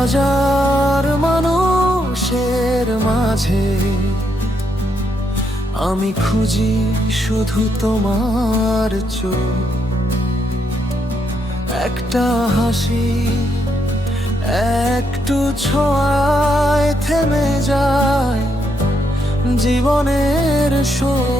হাজার মানুষের মাঝে আমি খুঁজি শুধু তোমার চোখ। একটা হাসি, একটু ছোঁয়ায় থেমে যায় জীবনের শোক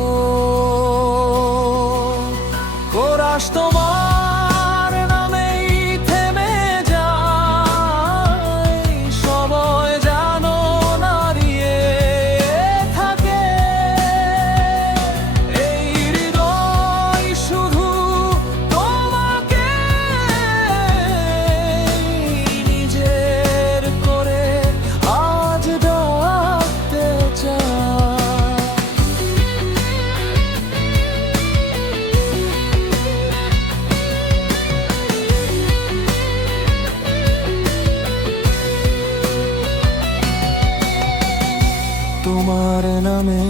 তোমার নামে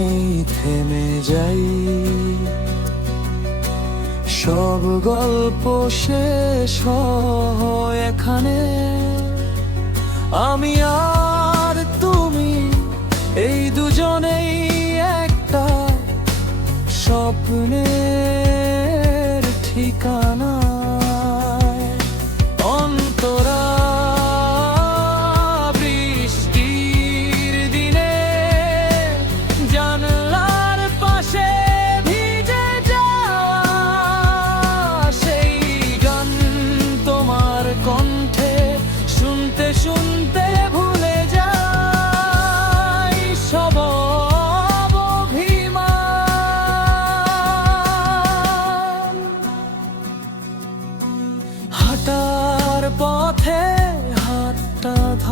থেমে যাই। সব গল্প শেষ এখানে। আমি আর তুমি এই দুজনেই একটা স্বপ্নের ঠিকানা।